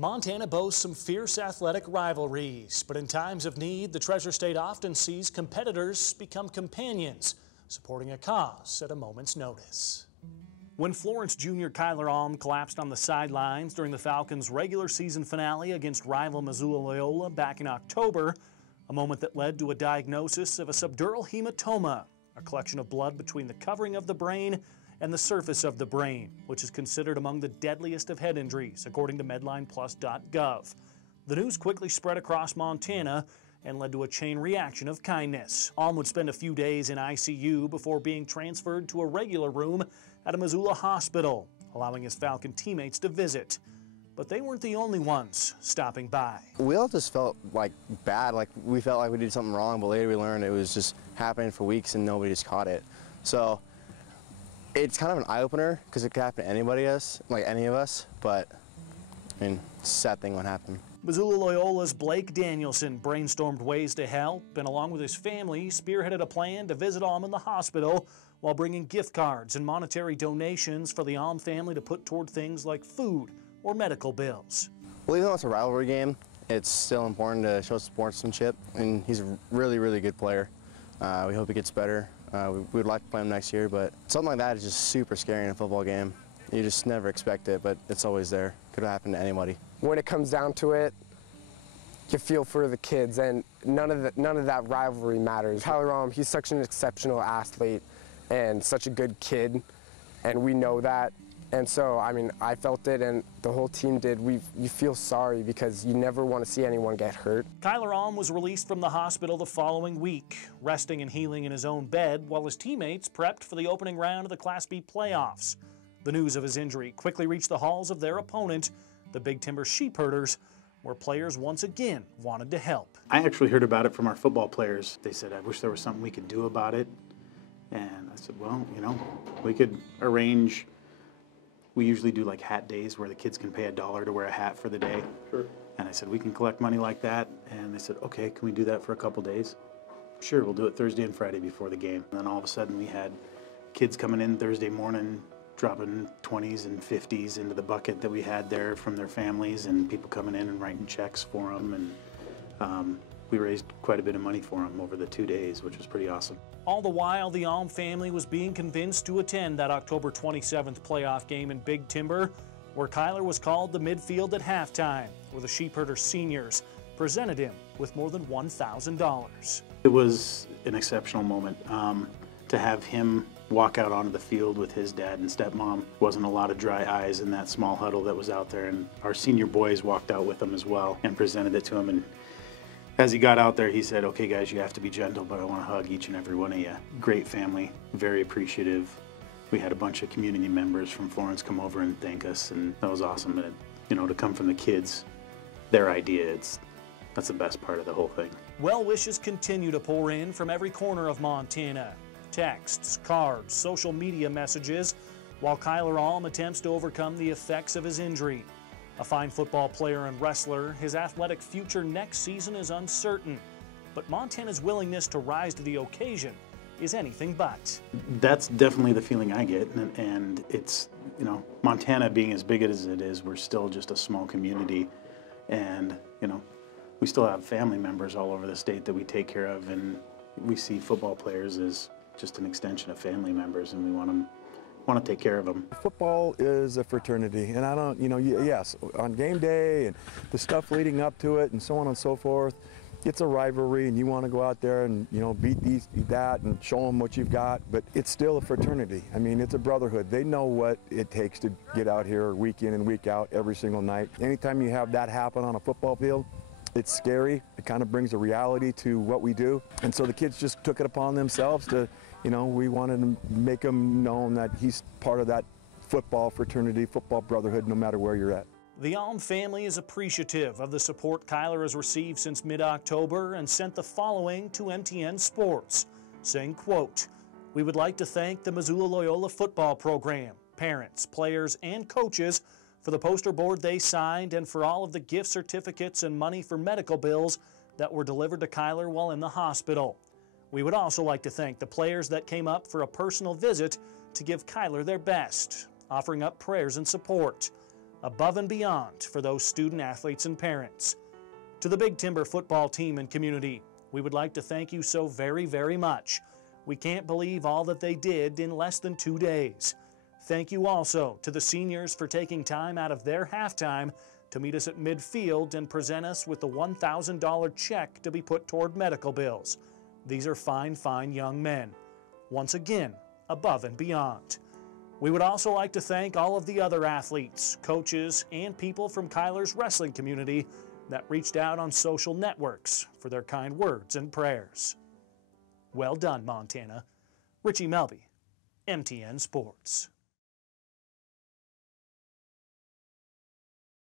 Montana boasts some fierce athletic rivalries, but in times of need, the Treasure State often sees competitors become companions, supporting a cause at a moment's notice. When Florence junior Kyler Alm collapsed on the sidelines during the Falcons' regular season finale against rival Missoula Loyola back in October, a moment that led to a diagnosis of a subdural hematoma, a collection of blood between the covering of the brain and the surface of the brain, which is considered among the deadliest of head injuries, according to MedlinePlus.gov. The news quickly spread across Montana and led to a chain reaction of kindness. Alm would spend a few days in ICU before being transferred to a regular room at a Missoula hospital, allowing his Falcon teammates to visit. But they weren't the only ones stopping by. We all just felt like bad, like we felt like we did something wrong, but later we learned it was just happening for weeks and nobody just caught it. So it's kind of an eye-opener because it could happen to anybody else, like any of us, but I mean, it's a sad thing what happened. Missoula Loyola's Blake Danielson brainstormed ways to help and along with his family spearheaded a plan to visit Alm in the hospital while bringing gift cards and monetary donations for the Alm family to put toward things like food or medical bills. Well, even though it's a rivalry game, it's still important to show sportsmanship, and he's a really, really good player. We hope he gets better. We would like to play him next year, but something like that is just super scary in a football game. You just never expect it, but it's always there. Could happen to anybody. When it comes down to it, you feel for the kids, and none of that rivalry matters. Kyler Alm, he's such an exceptional athlete and such a good kid, and we know that. And so, I mean, I felt it, and the whole team did. You feel sorry because you never want to see anyone get hurt. Kyler Alm was released from the hospital the following week, resting and healing in his own bed while his teammates prepped for the opening round of the Class B playoffs. The news of his injury quickly reached the halls of their opponent, the Big Timber Sheepherders, where players once again wanted to help. I actually heard about it from our football players. They said, I wish there was something we could do about it. And I said, well, you know, we could arrange. We usually do like hat days where the kids can pay $1 to wear a hat for the day. Sure. And I said, we can collect money like that. And they said, okay, can we do that for a couple days? Sure, we'll do it Thursday and Friday before the game. And then all of a sudden we had kids coming in Thursday morning, dropping 20s and 50s into the bucket that we had there from their families, and people coming in and writing checks for them. And we raised quite a bit of money for them over the 2 days, which was pretty awesome. All the while, the Alm family was being convinced to attend that October 27th playoff game in Big Timber, where Kyler was called to midfield at halftime, where the Sheepherder seniors presented him with more than $1,000. It was an exceptional moment to have him walk out onto the field with his dad and stepmom. Wasn't a lot of dry eyes in that small huddle that was out there, and our senior boys walked out with him as well and presented it to him. And as he got out there, he said, okay guys, you have to be gentle, but I want to hug each and every one of you. Great family, very appreciative. We had a bunch of community members from Florence come over and thank us, and that was awesome. And, you know, to come from the kids, their idea, that's the best part of the whole thing. Well wishes continue to pour in from every corner of Montana. Texts, cards, social media messages, while Kyler Alm attempts to overcome the effects of his injury. A fine football player and wrestler, his athletic future next season is uncertain, but Montana's willingness to rise to the occasion is anything but. That's definitely the feeling I get, and it's, you know, Montana being as big as it is, we're still just a small community, and, you know, we still have family members all over the state that we take care of, and we see football players as just an extension of family members, and we want to take care of them. Football is a fraternity, and I don't, you know, yes, on game day and the stuff leading up to it and so on and so forth, it's a rivalry, and you want to go out there and, you know, beat that and show them what you've got, but it's still a fraternity. I mean, it's a brotherhood. They know what it takes to get out here week in and week out every single night. Anytime you have that happen on a football field, it's scary. It kind of brings a reality to what we do, and so the kids just took it upon themselves to, you know, we wanted to make him known that he's part of that football fraternity, football brotherhood, no matter where you're at. The Alm family is appreciative of the support Kyler has received since mid-October and sent the following to MTN Sports, saying, quote, "We would like to thank the Missoula Loyola football program, parents, players, and coaches for the poster board they signed and for all of the gift certificates and money for medical bills that were delivered to Kyler while in the hospital. We would also like to thank the players that came up for a personal visit to give Kyler their best, offering up prayers and support. above and beyond for those student athletes and parents. To the Big Timber football team and community, we would like to thank you so very, very much. We can't believe all that they did in less than 2 days. Thank you also to the seniors for taking time out of their halftime to meet us at midfield and present us with the $1,000 check to be put toward medical bills. These are fine, fine young men. Once again, above and beyond. We would also like to thank all of the other athletes, coaches, and people from Kyler's wrestling community that reached out on social networks for their kind words and prayers. Well done, Montana. Richie Melby, MTN Sports.